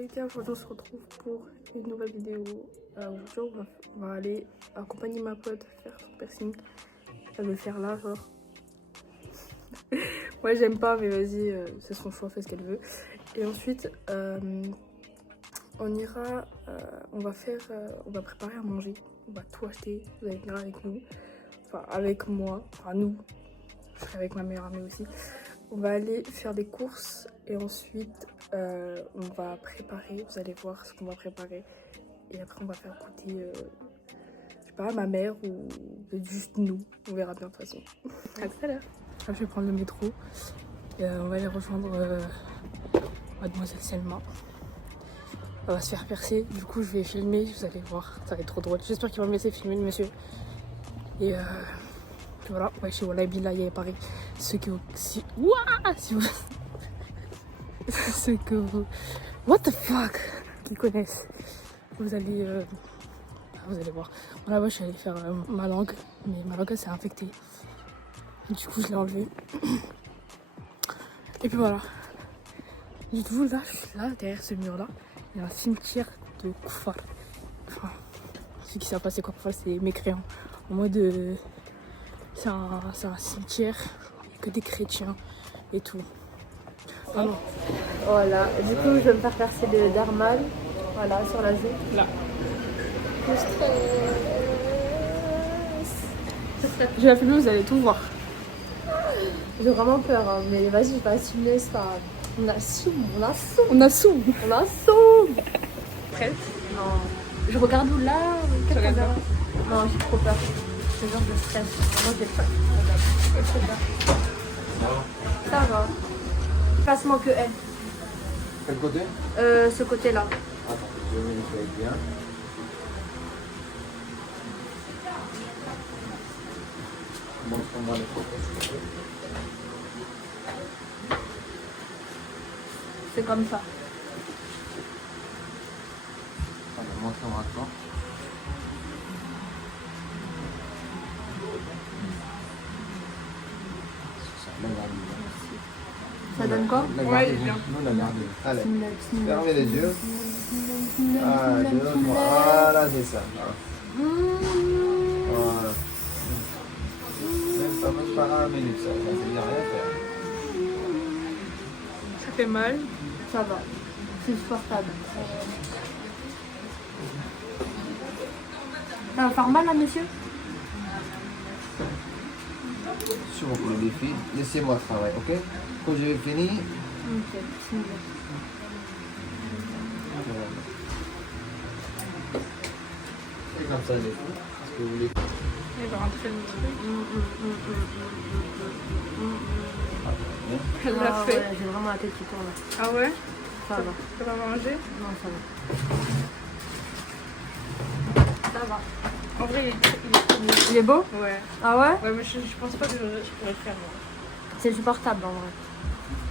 Ok, aujourd'hui on se retrouve pour une nouvelle vidéo. Aujourd'hui on va aller accompagner ma pote faire son piercing. Elle veut le faire là, genre. Moi j'aime pas, mais vas-y, c'est son choix, fait ce qu'elle veut. Et ensuite, on ira, on va préparer à manger. On va tout acheter, vous allez venir avec nous. Enfin, avec moi, enfin nous. Je serai avec ma meilleure amie aussi. On va aller faire des courses et ensuite on va préparer, vous allez voir ce qu'on va préparer. Et après on va faire goûter, je sais pas, à ma mère ou juste nous. On verra bien de toute façon. À tout à l'heure. Là, je vais prendre le métro et on va aller rejoindre Mademoiselle Selma. On va se faire percer, du coup je vais filmer, vous allez voir, ça va être trop drôle. J'espère qu'il va me laisser filmer le monsieur. Et voilà, ouais, chez Wallah Billah, il y a Paris. Ceux que vous... Si... Ouah, si vous... Ceux que vous... What the fuck, qui connaissent. Vous allez voir. Bon, là-bas, je suis allée faire ma langue, mais ma langue, elle s'est infectée. Du coup, je l'ai enlevée. Et puis voilà. Du coup, là, je suis là, derrière ce mur-là. Il y a un cimetière de Koufar. Enfin, ce qui s'est passé Koufar, c'est mécréant. En mode... c'est un cimetière, que des chrétiens et tout. Pardon. Voilà, du coup je vais me faire percer le dermal, voilà, sur la joue. Là. Le stress. Je vais la filmer, vous allez tout voir. J'ai vraiment peur, hein, mais vas-y, je vais assumer ça. On assume. Prête? Non. Je regarde où là? Quelle caméra? Non, j'ai trop peur. Ce genre de stress. Moi j'ai peur. Ça va. Passe-moi que elle. Quel côté? Ce côté-là. Attends, je vais vérifier bien. Montre-moi les photos. C'est comme ça. Allez, montre-moi toi. Ça donne quoi? Ouais, bien. Nous, la gardez. Allez, fermez les yeux. Ah, voilà, c'est ça. Voilà. Ça ne pas 1 minute, ça ne veut dire rien faire. Ça fait mal? Ça va. C'est supportable. Ça va faire mal là, monsieur? Sur le défi, laissez-moi travailler, ok? Quand je vais finir. Ok, bismillah. C'est comme ça, les filles. Est-ce que vous voulez? Il va rentrer le truc. Elle l'a fait. Ouais, j'ai vraiment la tête qui tourne. Ah ouais? Ça va. Tu vas manger? Non, ça va. Ça va. En vrai, il est beau? Ouais. Ah ouais? Ouais, mais je pense pas que je pourrais le faire. Moi. C'est supportable en vrai.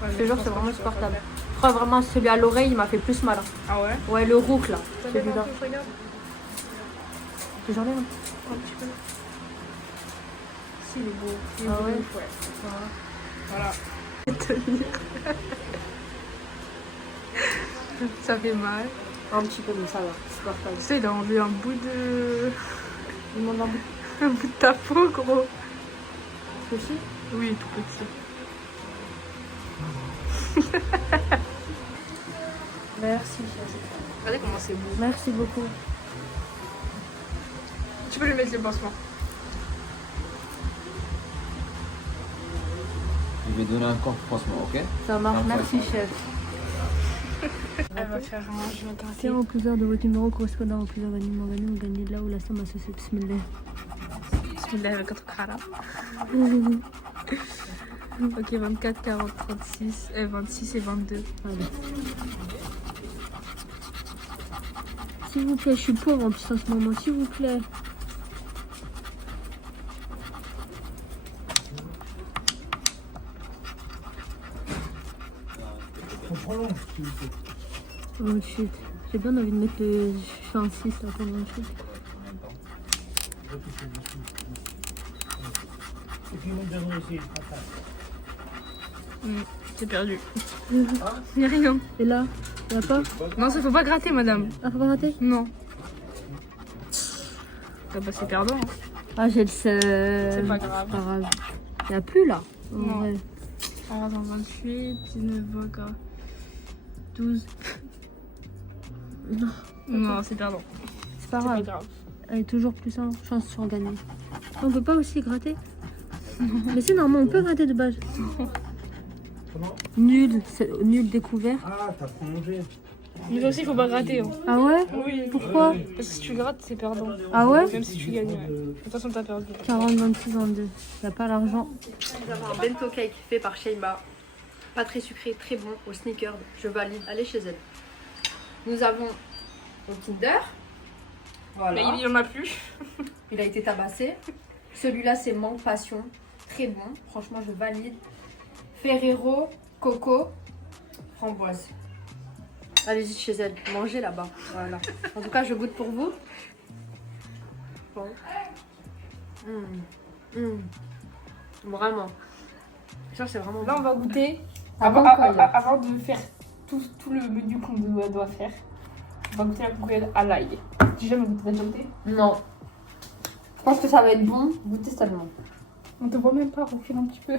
Ouais, je te jure, c'est vraiment supportable. Je crois vraiment celui à l'oreille, il m'a fait plus mal. Hein. Ah ouais? Ouais, le roux là. Celui-là. Que j'en ai un petit peu. Si, il est beau. Il est beau. Ouais. Voilà. Ça fait mal. Un petit peu, mais ça va. C'est supportable. Tu sais, il a enlevé un bout de... Il demande un bout de ta peau, gros. Petit? Oui, tout petit. Merci. Regardez comment c'est beau. Merci beaucoup. Tu peux lui mettre le pansement. Je vais donner un compte pansement, ok? Ça marche, merci chef. Elle va faire un jeu gratuit. Si au plusieurs de votre numéro correspondant au plusieurs d'un numéro gagné, vous gagnez là où la somme associée. Bismillah. Bismillah avec votre khara. Ok, 24, 40, 36, 26 et 22. Allez. S'il vous plaît, je suis pauvre en plus en ce moment, s'il vous plaît. Oh shit, j'ai bien envie de mettre le... Je fais un 6 là pendant le shoot. C'est perdu. Y'a rien. Et là? Y'a pas? Non, ça faut pas gratter, madame. Ah, faut pas gratter? Non. Ah bah c'est perdant. Hein. Ah, j'ai le seum. C'est pas grave. C'est pas grave. Y'a plus là. Non. Ouais. Alors, attends, 28, 19 vodka, 12. Non. Non, c'est perdant. C'est pas C'est pas grave. grave. Elle est toujours plus en chance sur gagner. On peut pas aussi gratter? Mais c'est normal, on peut gratter de base. Comment? Nul, nul découvert. Ah, t'as prolongé. Mais aussi, il faut pas gratter. Hein. Ah ouais? Oui. Pourquoi? Parce que si tu grattes, c'est perdant. Ah ouais? Même si tu gagnes. Ouais. De toute façon, t'as perdu. 40, 26, 22. Y'a pas l'argent. Nous avons un bento cake fait par Sheima. Pas très sucré, très bon, au sneakers. Je valide, allez chez elle. Nous avons au Kinder. Voilà. Mais il y en a plus. Il a été tabassé. Celui-là, c'est mangue passion. Très bon. Franchement, je valide. Ferrero, coco, framboise. Allez-y chez elle. Mangez là-bas. Voilà. En tout cas, je goûte pour vous. Bon. Vraiment. Ça, c'est vraiment Là, bon. on va goûter. Avant Avant de faire tout le menu qu'on doit faire, on va goûter la courgette à l'ail. J'ai jamais goûté. T'as déjà goûté? Non. Je pense que ça va être bon. Goûtez seulement. On te voit même pas, recule un petit peu.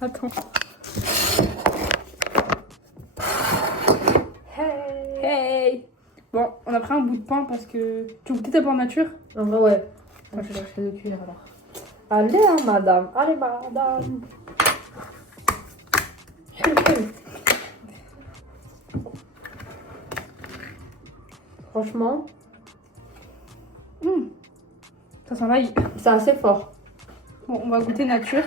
Attends. Hey. Bon, on a pris un bout de pain parce que... Tu veux goûter ta pain nature? En vrai, ouais. Moi, je vais chercher 2 cuillères alors. Allez, hein, madame. Allez, madame. Franchement, Ça sent l'ail. c'est assez fort. Bon, on va goûter nature.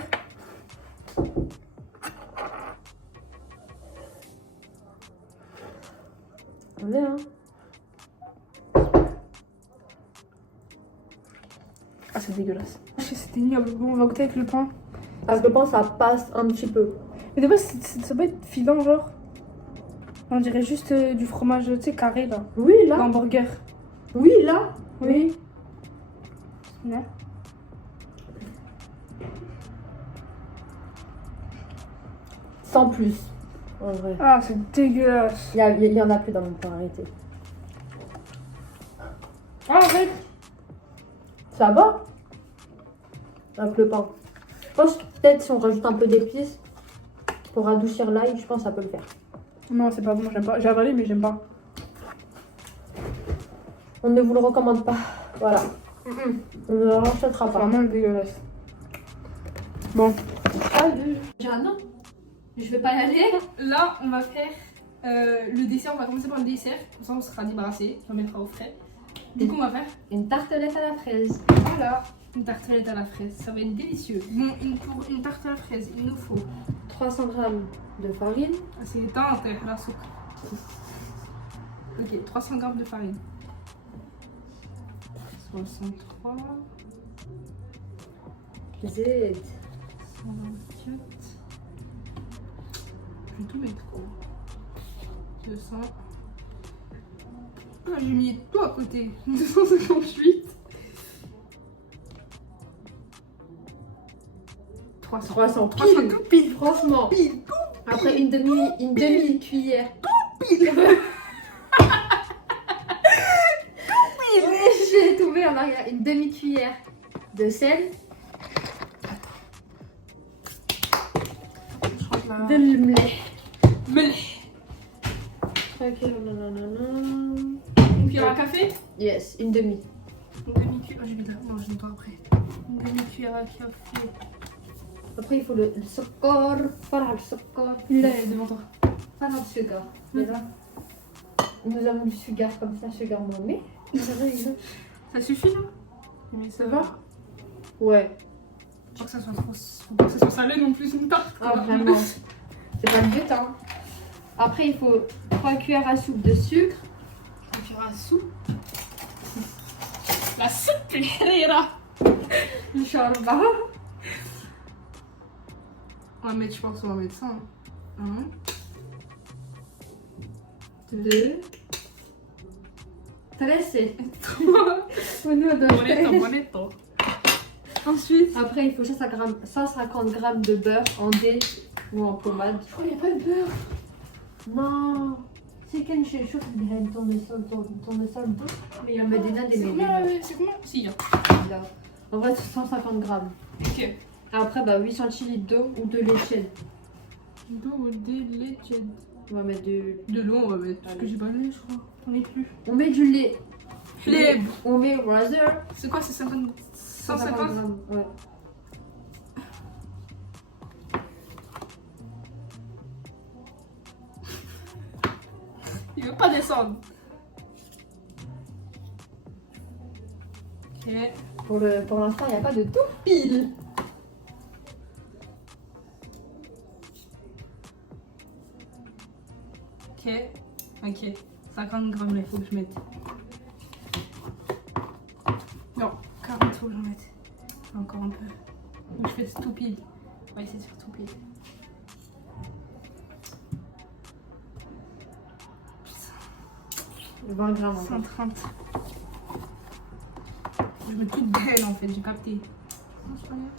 Allez, hein. Ah, c'est dégueulasse. C'était ignoble. Bon, on va goûter avec le pain. Parce que je pense que ça passe un petit peu. Mais de base, ça peut être filant, genre. On dirait juste du fromage, tu sais, carré, là. Oui, là. D'hamburger. Oui, là. Oui. Non. Sans plus. En vrai. Ah, c'est dégueulasse. Il y en a plus dans mon pain, arrêtez. Ah, arrête. Ça va avec le pain. Je pense que peut-être si on rajoute un peu d'épices pour adoucir l'ail, je pense que ça peut le faire. Non, c'est pas bon, j'aime pas. J'ai avalé, mais j'aime pas. On ne vous le recommande pas. Voilà. On ne le rachètera C'est pas. vraiment dégueulasse. Bon. Salut. Jeanne, je vais pas y aller. Là, on va faire le dessert. On va commencer par le dessert. Comme ça, on sera débarrassé. On mettra au frais. Du coup, on va faire Une tartelette à la fraise. voilà, une tartelette à la fraise. Ça va être délicieux. Bon, pour une tarte à la fraise, il nous faut 300 g de farine. c'est tante, la soupe. Ok, 300 g de farine. 63, Zed. 124. Je vais tout mettre quoi. 200. Ah, j'ai mis tout à côté. 258. 300 300 pile. Franchement. Après une demi cuillère. J'ai trouvé en arrière une demi cuillère de sel. De lait. Ok, Une cuillère à café. yes, une demi. Une demi-cuillère. Oh, j'ai mis non, je nettoie après. Une demi-cuillère à café. Après, il faut le sucre. Voilà, le sucre. Il est devant toi. Voilà le sucre. Et là, nous avons du sucre comme ça, sucre momé. Ça suffit là? Mais ça va. Ouais. Faut pas que ça soit trop. Faut pas que ça soit salé non plus une tarte. Ah, vraiment. C'est pas le but, hein. Après, il faut 3 cuillères à soupe de sucre. Une cuillère à soupe. La soupe Pereira. Du chorba. On va mettre, je pense qu'on va mettre ça. 1, 2, 13. 3. Bonito. Ensuite. Après, il faut 150 g de beurre en dés ou en pommade. Je crois qu'il n'y a pas de beurre. Non. سي كان شوف بهاد tournesol d'eau. Mais il y a des nains des C'est combien? Si. En vrai, c'est 150 grammes. Ok. Et après, bah, 8 centilitres d'eau ou de lait chèvre. D'eau ou de lait tiède. On va mettre De l'eau, on va mettre. Parce que j'ai pas le lait, je crois. On met plus. On met du lait. Lait. On met Razer. C'est quoi, c'est 50... 150? grammes. Ouais. Il veut pas descendre. Ok. Pour l'instant, il n'y a pas de tout pile. Ok. Ok. 50 grammes là, il faut que je mette. Non, 40 faut que je mette. Encore un peu. Donc je fais tout pile. On va essayer de faire tout pile. 20 grammes. En fait. 130. Je mets plus de graines en fait, j'ai capté. Non, c'est pas grave.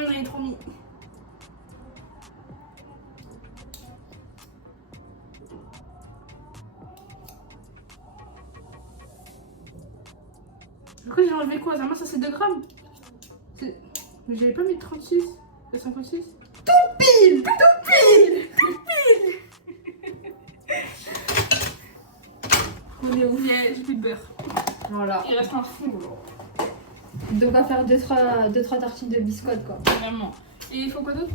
J'en ai trop mis. Pourquoi j'ai enlevé quoi? Ça c'est 2 grammes. Mais j'avais pas mis 36 et 56. Tout pile! Tout pile! Tout pile! On est où? J'ai plus de beurre. Voilà. Il reste un fond. Donc on va faire 2-3 tartines de biscottes quoi. Vraiment. Et il faut quoi d'autre?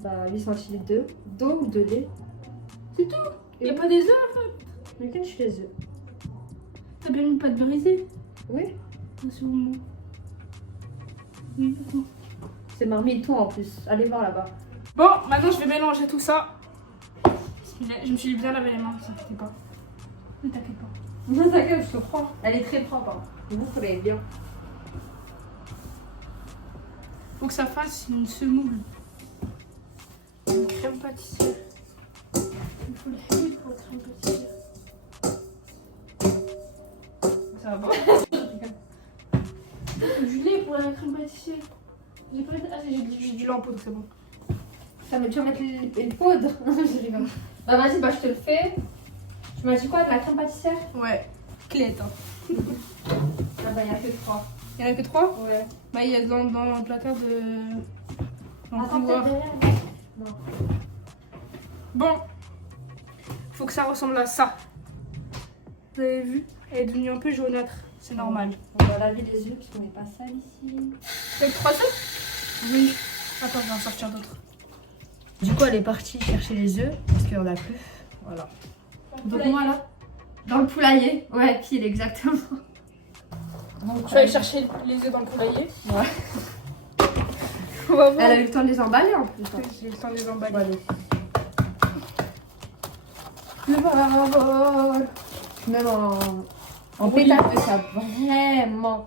Bah 8 centilitres d'eau ou de lait. C'est tout. Il n'y a pas des œufs en fait. Mais quand je fais les œufs. T'as bien mis une pâte brisée? Oui. Sur le mot. Oui, attends. C'est marmiton en plus. Allez voir là-bas. Bon, maintenant je vais mélanger tout ça. Je me suis bien lavé les mains, ne t'inquiète pas. Ne t'inquiète pas. Non, t'inquiète, je te prends. Elle est très propre. Hein. Vous ferez bien. Faut que ça fasse une semoule. Une crème pâtissière. Il faut le fluide pour la crème pâtissière. Ça va pas. Du lait pour la crème pâtissière. J'ai pas... Ah, j'ai du lait en poudre, c'est bon. Ça, mais tu vas mettre les poudres. Non, je rigole. Bah vas-y, bah je te le fais. Tu m'as dit quoi, de la crème pâtissière? Ouais. Clé, attends. Ah bah il n'y a que 3. Il y en a que 3? Ouais. Bah il y a dans le placard de... Dans le Attends, couloir. peut-être derrière. Non. Bon. Faut que ça ressemble à ça. Vous avez vu? Elle est devenue un peu jaunâtre. C'est normal. On va laver les œufs parce qu'on n'est pas sale ici. Avec 3 œufs? Oui. Attends, je vais en sortir d'autres. Du coup, elle est partie chercher les œufs parce qu'il n'y en a plus. Voilà. Donc moi là, dans le poulailler. Ouais, pile, exactement. Donc, Je vais aller chercher les œufs dans le poulailler. Ouais. On va voir. Elle a eu le temps de les emballer en plus. Hein. J'ai eu le temps de les emballer. Allez. Le vol. Même en pétard de ça, vraiment.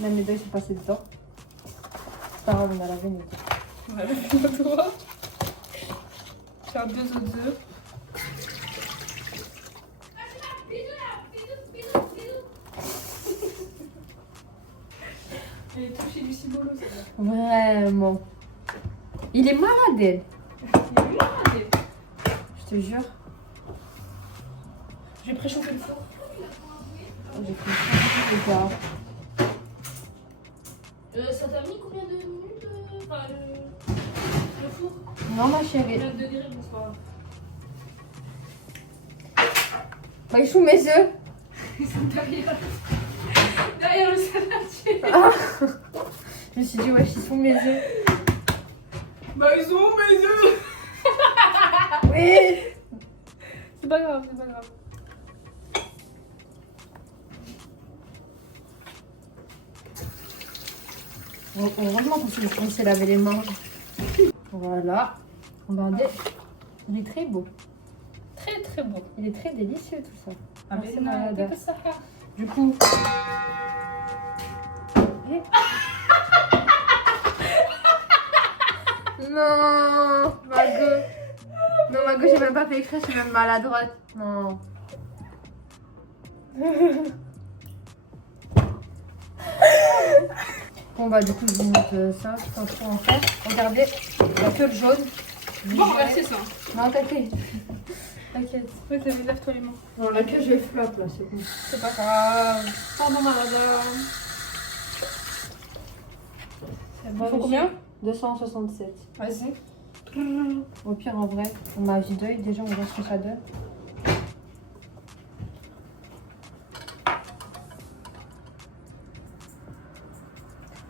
Même les deux, ils sont passés dedans. C'est pas grave, on a lavé nos deux. On va le voir. Faire 2 autres œufs. Elle est touchée du cibolo, ça. Vraiment. Il est malade, elle. Il est malade. Je te jure. Je vais préchauffer le four. J'ai fait ça. Ça t'a mis combien de minutes enfin, le four? Non, ma chérie. 20 degrés, bon, c'est pas grave. Bah, il fout mes œufs. Ils sont derrière. Derrière le saladier. Ah. Je me suis dit, ouais, ils font mes œufs. Bah, ils sont où mes œufs? Oui. C'est pas grave, c'est pas grave. Heureusement qu'on s'est lavé les mains. Voilà. Regardez. Il est très beau. Très très bon. Il est très délicieux tout ça. Ah, Merci, ben, Malada. que ça. Du coup. Non, Margot. Non, Margot, j'ai même pas fait exprès, je suis même maladroite. Non. Bon bah du coup je vous montre ça, je pense qu'on en faire. Regardez, il n'y a que le jaune. Bon, renverser ça. Non, t'inquiète. T'inquiète. Ouais, t'avais lave-toi les mains. Non, la queue je vais flop là, c'est bon. C'est pas grave. Pardon, madame. Il faut combien? 267. Vas-y. Au pire en vrai, on a vue d'œil, déjà on voit ce que ça donne.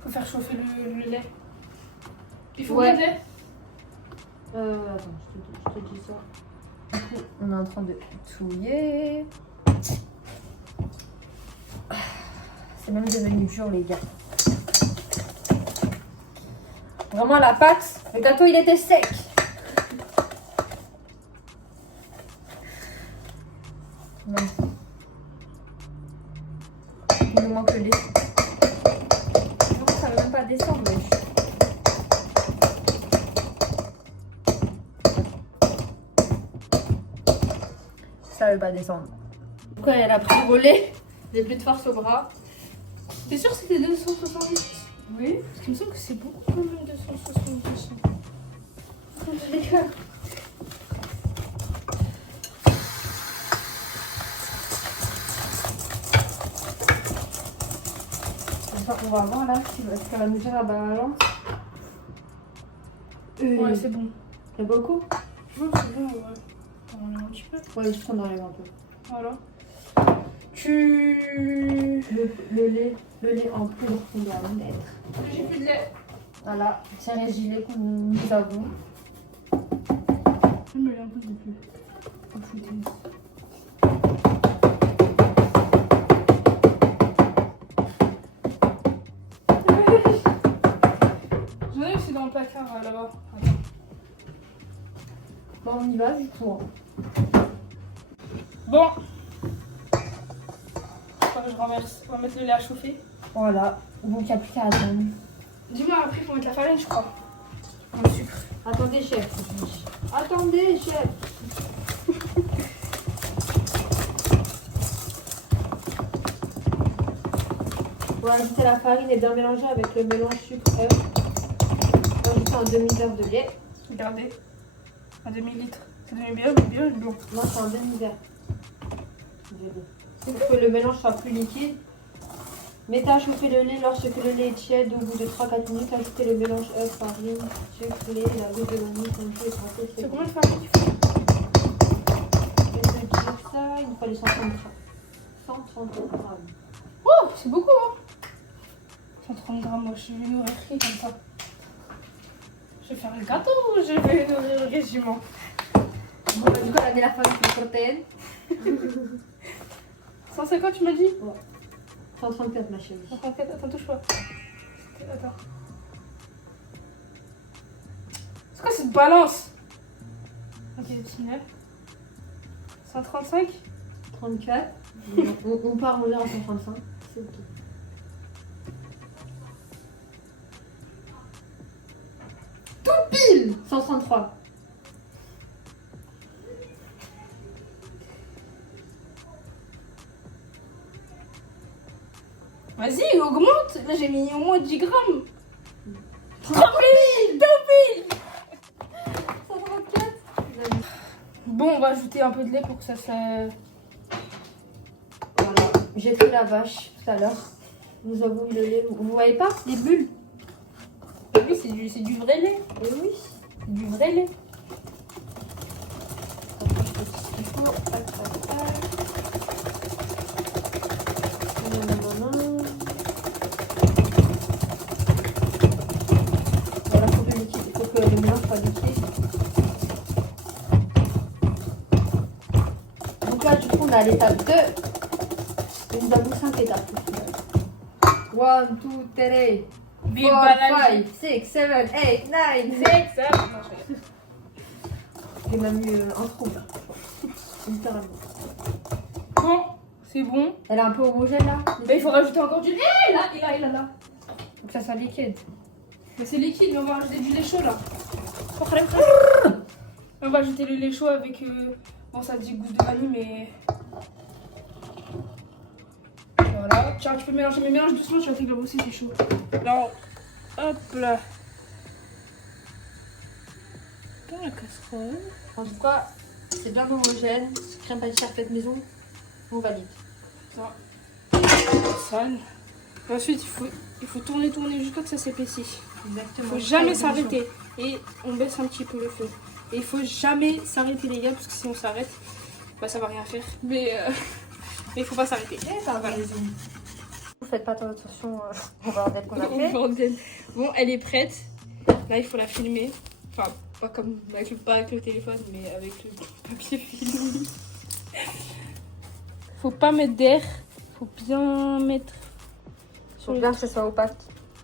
Faut faire chauffer le lait. Il faut Ouais. combien de lait? Attends, je te dis ça. Du coup, on est en train de touiller. C'est même devenu dur les gars. Vraiment la pâte, le gâteau il était sec. Non. Il nous manque le lait. Non, ça va même pas descendre. Mais... ça veut pas descendre. Pourquoi elle a pris le relais? J'ai plus de force au bras. T'es sûr que c'était 270? Oui. Parce qu'il me semble que c'est beaucoup quand même 270. On va voir là ce qu'elle va nous dire à balance. Ouais, c'est bon. C'est beaucoup? Non, c'est bon, ouais. On enlève un petit peu. Ouais, juste on enlève un peu. Voilà. Le lait en poudre qu'on doit mettre. J'ai plus de lait. Voilà, c'est les gilets que nous avons. Je me un peu de plus. Faut fouetter. J'en ai aussi dans le placard là-bas. Attends. Bon, on y va du coup. Bon. Je renverse. On va mettre le lait à chauffer. Voilà, donc il n'y a plus qu'à attendre. Dis-moi après, il faut mettre la farine, je crois. Le sucre. Attendez, chef. Attendez, chef. On va ajouter la farine et bien mélanger avec le mélange sucre-œuf. On va ajouter un demi-verre de lait. Regardez. Un demi-litre. C'est demi-verre ou blanc? Non, c'est un demi-verre. Pour que le mélange soit plus liquide, mettez à chauffer le lait lorsque le lait est tiède. Au bout de 3-4 minutes, ajoutez le mélange œuf, farine, sucre, lait, la goutte de vanille, comme tout est trempé. C'est combien de farine qu'il faut? Et de dire ça, il nous fallait 130 grammes. Oh, c'est beaucoup, hein? 130 grammes, moi je vais nourrir qui comme ça? Je vais faire le gâteau ou je vais nourrir le régiment? Bon, bah, du coup, elle a mis la farine pour les protéines. 150, tu m'as dit? 134, ma chérie. 134, attends, touche pas. Attends. C'est quoi cette balance? Ok, 19. 135? 34. On part en à 135. C'est ok. Tout pile 133. Vas-y, augmente. Là, j'ai mis au moins 10 grammes. 134. Bon, on va ajouter un peu de lait pour que ça se... Voilà. J'ai pris la vache tout à l'heure. Nous avons eu le lait. Vous voyez pas les bulles? Oui, c'est du vrai lait. Eh oui. C'est du vrai lait. Attends, je fais tout ce qu'il faut. Tac, tac, tac. Voilà, il faut que le mélange soit liquide. Donc là, du coup, on est à l'étape 2. Et nous avons 5 étapes. 1, 2, 3, 4, 5, 6, 7, 8, 9, 10. J'ai même eu un trou là. Littéralement. Bon, c'est bon. Elle est un peu homogène là. Mais il faut rajouter encore du lait. Là. Faut que ça soit liquide. Mais c'est liquide, mais on va rajouter du lait chaud là. On va ajouter le lait chaud avec... Bon, ça dit gousse de vanille, mais... Voilà. Tiens, tu peux mélanger, mais mélange doucement, tu vas t'éclater aussi, c'est chaud. Là, hop là. Dans la casserole. En tout cas, c'est bien homogène. Crème pâtissière faite maison, on valide. Ça. Sale. Et ensuite, il faut tourner jusqu'à ce que ça s'épaississe. Exactement. Il faut jamais s'arrêter. Et on baisse un petit peu le feu. Et il faut jamais s'arrêter, les gars, parce que si on s'arrête, bah ça va rien faire. Mais il faut pas s'arrêter. Vous faites pas attention au bordel qu'on a fait. Bordel. Bon, elle est prête. Là, il faut la filmer. Enfin, pas avec le téléphone, mais avec le papier film. Faut pas mettre d'air. Faut bien mettre. Faut bien que ce soit opaque.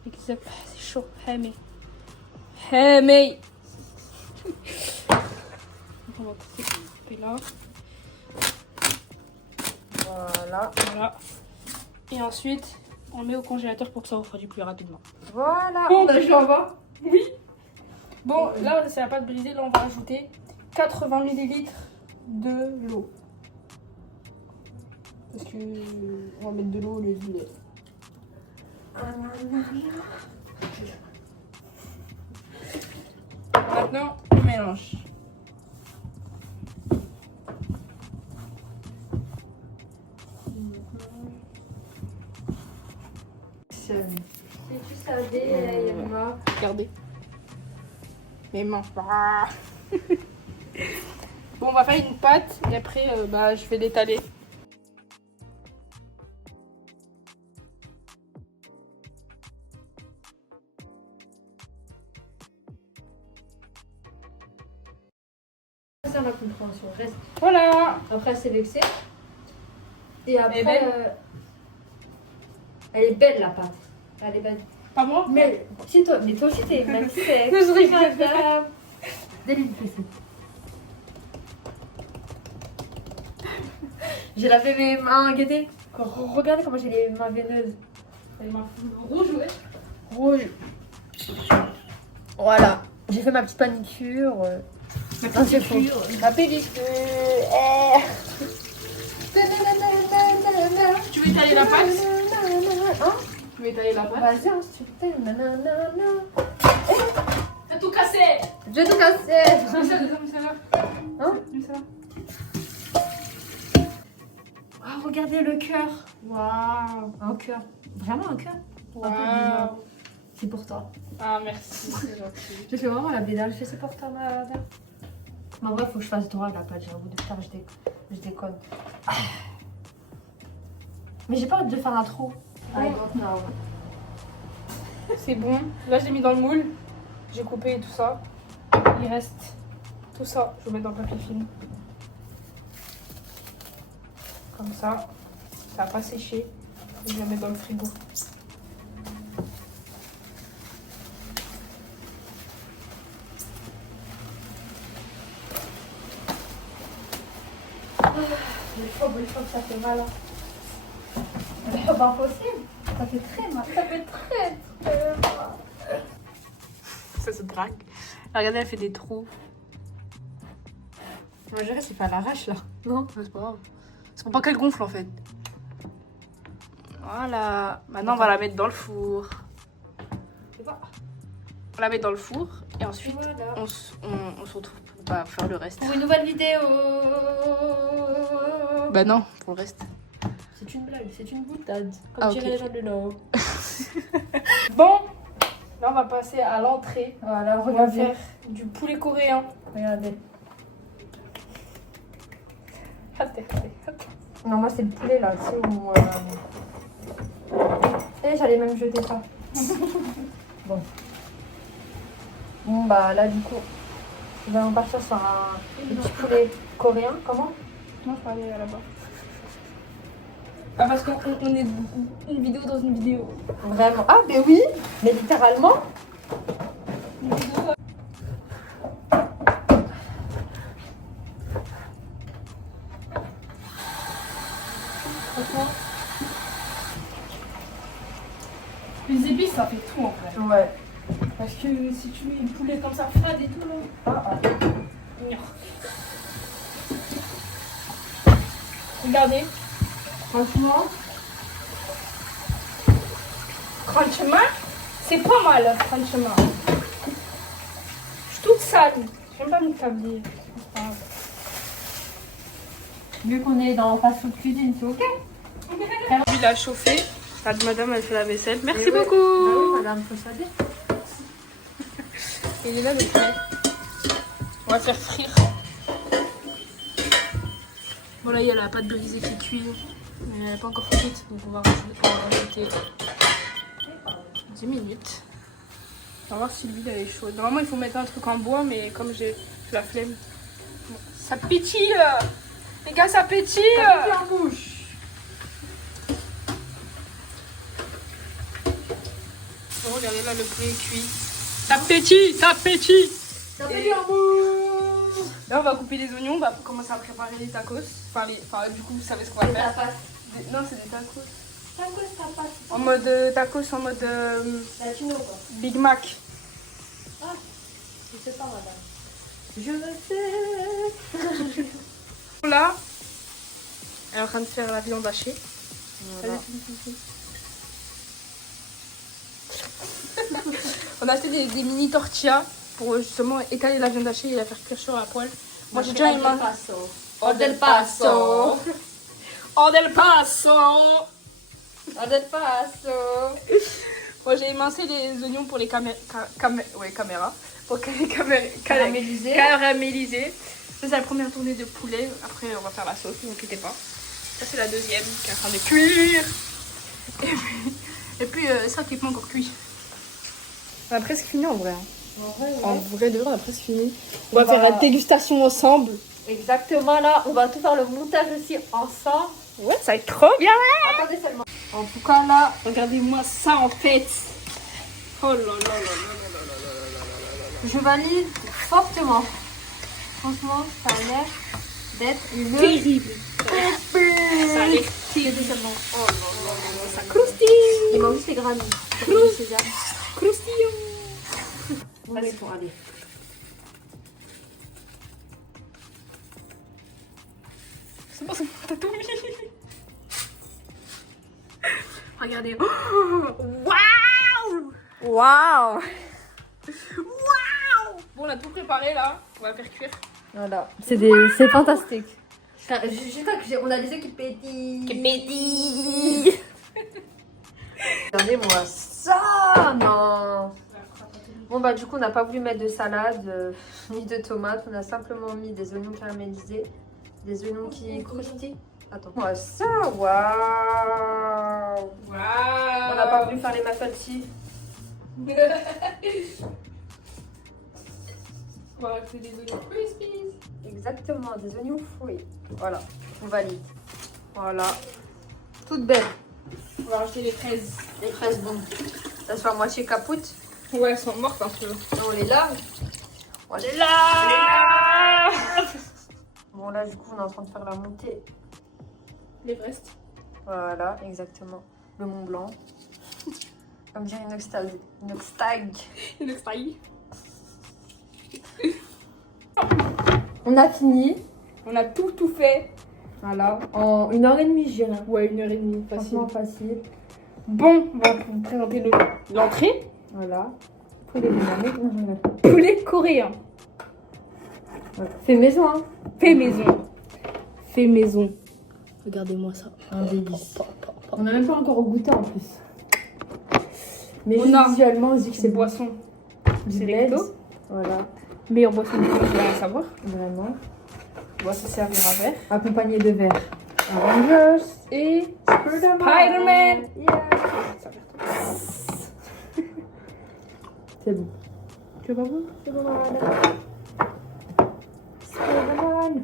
Exact. C'est chaud. Hey, mais. On va couper là. Voilà. Et ensuite, on met au congélateur pour que ça refroidisse plus rapidement. Voilà. Bon, on a joué en bas. Oui. Bon, là, c'est la pâte brisée. Là, on va rajouter 80 ml de l'eau. Parce que on va mettre de l'eau au lieu du lait. Maintenant, on mélange. Si tu savais, Emma. Regardez. Mes mains. Bon, on va faire une pâte et après, je vais l'étaler. Ça, ma compréhension reste. Voilà. Après, c'est vexé. Et après, Elle est belle. elle est belle la pâte. Elle est belle. Pas moi? Mais si toi, mais toi aussi t'es magnifique. Je rigole. Madame. Délicieuse. J'ai lavé mes mains, regardez. Regardez comment j'ai les mains veineuses. Les mains rouges, ouais. Rouge. Voilà. J'ai fait ma petite manicure. Ma pédicure. Ma pédicure. Tu veux étaler la pâte? Hein? Tu veux étaler la pâte? Vas-y, hein, s'il te plaît. Nanana. T'as tout cassé. Je vais tout casser. Mais ça va. Hein? Mais ça va. Oh, regardez le cœur. Waouh. Un cœur. Vraiment un cœur. Waouh. C'est pour toi. Ah, merci. C'est gentil. Je fais vraiment la bédale. Je fais c'est pour toi, ma mère. Mais en vrai, faut que je fasse droit à la pâte. J'ai un bout de faire, je déconne. Mais j'ai pas envie de faire un trou. C'est bon. Là, je l'ai mis dans le moule. J'ai coupé tout ça. Il reste tout ça. Je vais mettre dans le papier film. Comme ça. Ça va pas sécher. Je vais le mettre dans le frigo. Le faut que ça fait mal. C'est pas possible. Ça fait très mal. Ça fait très mal. Ça se drague. Regardez, elle fait des trous. Moi, je dirais c'est pas à l'arrache là. Non, c'est pas grave. C'est pour pas qu'elle gonfle en fait. Voilà. Maintenant, on va la mettre dans le four. On la met dans le four et ensuite Voilà. on se retrouve pour faire le reste. Pour une nouvelle vidéo. Bah non, pour le reste. C'est une blague, c'est une boutade. Comme Ah, dirait ok. les gens du Nord. Bon, là on va passer à l'entrée. Voilà, On va regardez. faire du poulet coréen. Regardez. Regardez. Non, moi c'est le poulet là, tu sais où. Et j'allais même jeter ça. Bon. Bon, bah là du coup, nous allons partir sur un petit poulet coréen. Comment? Moi je parlais là-bas. Ah, parce qu'on est une vidéo dans une vidéo. Vraiment. Ah, mais oui, mais littéralement. Une vidéo. Franchement. Les épices, ça fait tout en fait. Ouais. Parce que si tu mets le poulet comme ça fade et tout, là. Gna. Regardez. Franchement, franchement, c'est pas mal, franchement. Je suis toute sale. J'aime pas m'établir. Vu qu'on est dans fast food cuisine, c'est ok. L'huile a chauffé. Madame, elle fait la vaisselle. Merci Eh ouais. beaucoup. Bah oui, madame, faut ça dire. Il est là le poulet. On va faire frire. Bon là il y a la pâte brisée qui cuit. Mais elle n'est pas encore cuite. Donc on va rajouter 10 minutes. On va voir si l'huile elle est chaude. Normalement il faut mettre un truc en bois. Mais comme j'ai la flemme. Bon, ça pétille. Les gars ça pétille. Ça en bouche. Oh, regardez là le poulet est cuit. Ça pétille. Ça pétille. Ça fait en bouche. Là on va couper les oignons. On va commencer à préparer les tacos. Du coup vous savez ce qu'on va faire. Non, c'est des tacos. En mode tacos, en mode Latino quoi. Big Mac. Je sais pas madame. Je le sais. Là, elle est en train de faire la viande hachée. Voilà. On a acheté des mini tortillas pour justement étaler la viande hachée et la faire cuire sur la poêle. Moi j'ai déjà aimé. Au del Paso. Oh del Paso. Au del Paso. Moi j'ai émincé les oignons pour les caméras. Pour que les Caramélisé. caraméliser. Ça c'est la première tournée de poulet. Après on va faire la sauce, ne vous inquiétez pas. Ça c'est la deuxième qui est en train de cuire. Et puis ça qui n'est pas encore cuit. On a presque fini en vrai. En vrai de vrai on a presque fini. On va faire la dégustation ensemble. Exactement là, on va tout faire le montage aussi ensemble. Ouais, ça va être trop bien. Attendez seulement. En tout cas là, Regardez-moi ça en fait. Oh là là là là là là là là. je valide fortement. Franchement, ça a l'air d'être une Terrible. Ça a l'air terrible. seulement. Oh là là là là, ça croustille. Il manque juste les granits. Croustillon. Vas-y, pour aller. C'est bon, t'as tout mis. Regardez. Oh, waouh. Waouh! Waouh. Bon, on a tout préparé là. On va faire cuire. Voilà. C'est fantastique. On a des yeux qui pétillent. Regardez-moi ça! Non! Bon, bah, du coup, on n'a pas voulu mettre de salade ni de tomates. On a simplement mis des oignons caramélisés, des oignons qui croustillent. Attends. Moi, ça! Waouh! On n'a pas voulu faire les mafalsi. On va rajouter des oignons crispies. Exactement, des oignons fruits. Voilà, on valide. Voilà. Toutes belles. On va rajouter les fraises. Les fraises, bon. Ça soit à moitié capoute. Ouais, elles sont mortes un peu. On les lave. On est là. Bon, là, du coup, on est en train de faire la montée. L'Everest. Voilà, exactement. Le Mont Blanc. Comme dirait une stag. Une extraille. On a fini. On a tout fait. Voilà. En 1h30, je dirais. Ouais, 1h30. Facile. Franchement, facile. Bon, on va vous présenter l'entrée. Voilà. Poulet vietnamien. Non, je rigole. Poulet coréen. Voilà. Fait maison, hein. Fait maison. Fait maison. Regardez-moi ça. Un délice. On n'a même pas encore goûté en plus. Mais On a- visuellement, on se dit que C'est c'est boisson. du C'est bled. recto. Voilà, Meilleure boisson du monde, je veux rien savoir. vraiment. On va se servir un verre. Accompagné de verre. Avengers et Spider-Man. Yeah. C'est bon. Tu veux pas voir? C'est bon, madame. Spider-Man.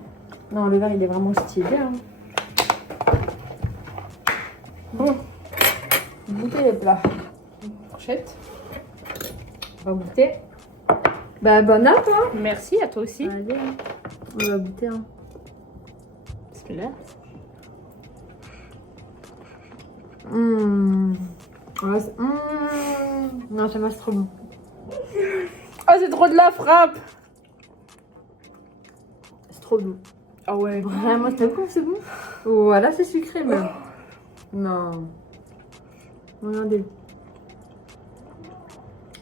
Non, le verre, il est vraiment stylé. Hein. Bon. Goûtez les plats. Fourchette. On va goûter. Bah, bonne app, hein. Merci à toi aussi. Allez, on va goûter, hein. Bismillah. Ouais, non, ça passe trop bon. Oh, c'est trop de la frappe. C'est trop bon. Ah ouais. Vraiment, c'est bon, c'est bon. Voilà, c'est sucré même. Non. Regardez.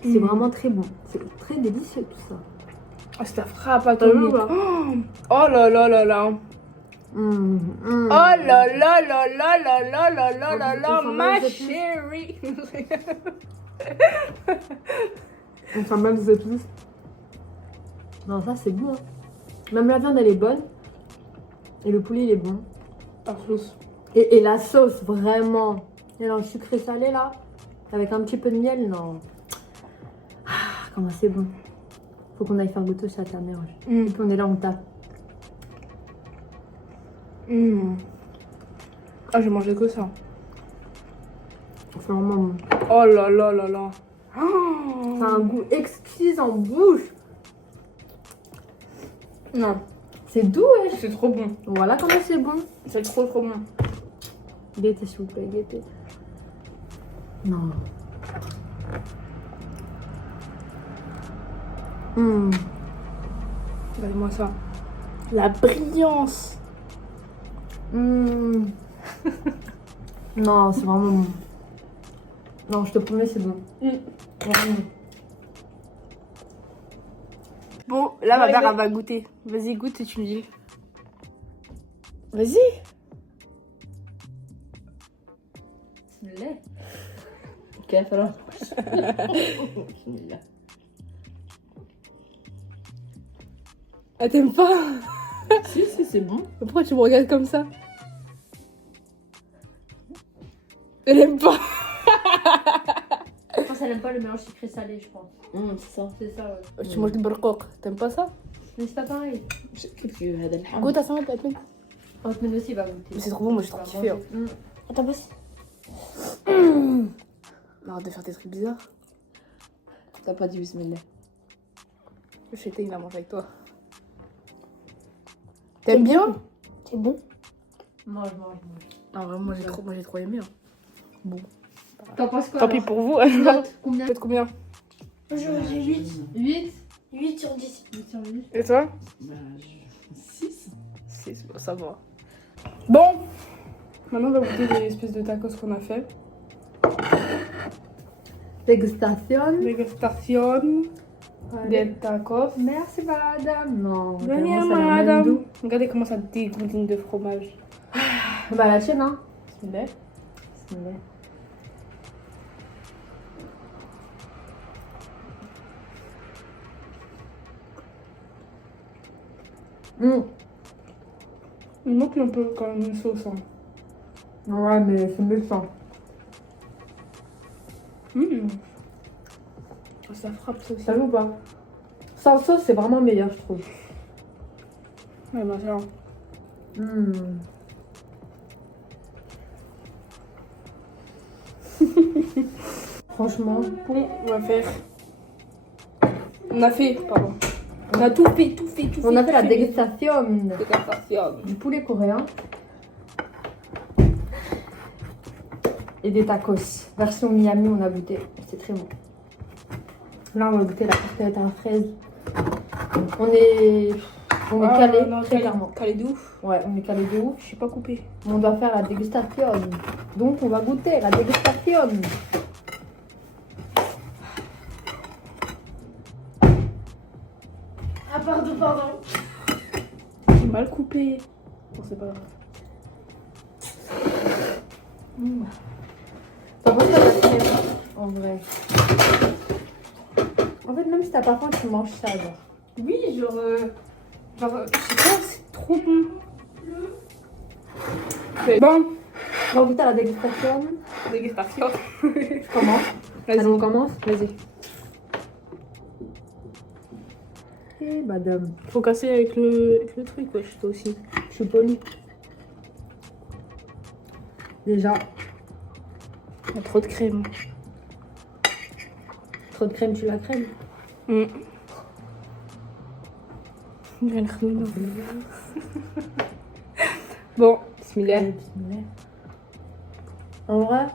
C'est vraiment très bon. C'est très délicieux tout ça. Ah, c'est ta frappe atomique. Oh là là là là. Oh là là là là là là là là là là, ma chérie. On fait même des épices. Non, ça c'est bon. Même la viande elle est bonne. Et le poulet il est bon. La sauce. Et la sauce, vraiment. Et le sucré salé là, avec un petit peu de miel, non. Ah, comment c'est bon. Faut qu'on aille faire goûter ça à ta mère. Et puis on est là, on tape. Ah, j'ai mangé que ça. C'est vraiment bon. Oh là là là là. Ça a un goût exquis en bouche. Non, C'est doux, ouais. c'est trop bon. Voilà comment c'est bon. C'est trop trop bon. Guettez, s'il vous plaît, guettez. Non. Regardez-moi ça. La brillance. Non, c'est vraiment bon. Non, je te promets, c'est bon. Vraiment. Bon, là, ma mère, elle va goûter. Vas-y, goûte et tu me dis. Vas-y. Bismillah. كيف راه بسم الله. Ah, t'aimes pas? Si, c'est bon. Pourquoi tu me regardes comme ça? Elle aime pas. Je pense qu'elle aime pas le mélange sucré-salé, je pense. C'est ça. C'est ça, ouais. Tu manges du barcoq. T'aimes pas ça? Mais c'est pas pareil. Goûte à ça, Batman. Hotman aussi va goûter. Mais c'est trop bon, moi j'ai trop Va kiffé. manger. Attends, vas-y. Arrête de faire des trucs bizarres. T'as pas dit bismillah. Le chété, il va manger avec toi. T'aimes bien? C'est bon. Mange. Non, vraiment, moi j'ai trop aimé. Bon. T'en penses quoi? Tant pis alors? pour vous. Note combien? Faites combien? J'ai 8. 8 8 sur 10. 8 sur 8. Et toi? 6. 6, ça va. Bon, maintenant on va goûter les espèces de tacos qu'on a fait. Dégustation. Dégustation des tacos. Merci madame. Non, Venez, vraiment, ça a le même madame. goût. Regardez comment ça dégouline de fromage. Bah la tienne, hein. Bismillah. Bismillah. Il manque un peu quand même une sauce. Hein. Ouais, mais c'est méchant. Ça frappe ça aussi. Ça joue pas. Sans sauce, c'est vraiment meilleur, je trouve. Ouais, bah ça. Franchement. Bon, on va faire. On a fait, pardon. On a tout fait. On a fait la dégustation dégustation. du poulet coréen. Et des tacos. Version Miami, on a goûté. C'est très bon. Là, on va goûter la tartelette à la fraise. On est calé, très clairement. Calé de ouf. Ouais, on est calé de ouf. Je suis pas coupée. On doit faire la dégustation. Donc, on va goûter la dégustation. Ah, pardon. J'ai mal coupé. Bon, c'est pas grave. T'en penses quoi de la crème, en vrai? En fait, même si t'as pas faim, tu manges ça, genre. Oui, genre, je sais pas, c'est trop bon. C'est bon. On va goûter à la dégustation. Dégustation. Je commence. Vas-y. Allez, on commence. Vas-y. Et madame. Faut casser avec le truc, wesh, toi aussi. Je suis polie. Déjà, Il y a trop de crème. trop de crème, tu la crème. Je vais le remettre. Bon, bismillah. Allez, bismillah. En vrai,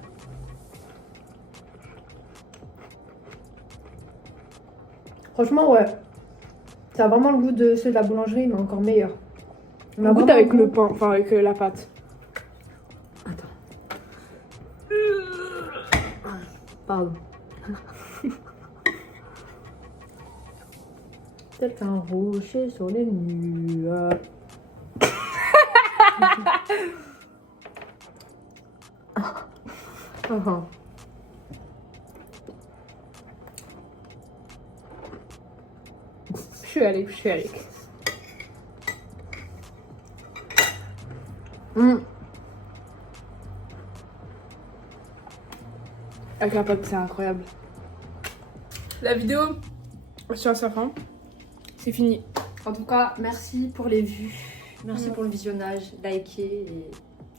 franchement, ouais. Ça a vraiment le goût de ceux de la boulangerie, mais encore meilleur. On a goûté avec le pain, enfin avec la pâte. Attends. Pardon. tel qu'un rocher sur les nuages. Je suis allée. Avec la pâte, c'est incroyable. La vidéo sur sa fin, c'est fini. En tout cas, merci pour les vues. Merci pour le visionnage. Likez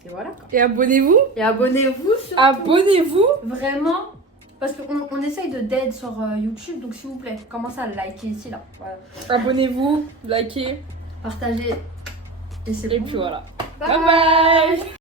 et voilà. Et abonnez-vous. Et abonnez-vous surtout. Abonnez-vous. Vraiment. Parce qu'on essaye de d'aide sur YouTube. Donc s'il vous plaît, commencez à liker ici là. Voilà. Abonnez-vous, likez. Partagez. Et c'est Et bon. puis voilà. Bye Bye bye.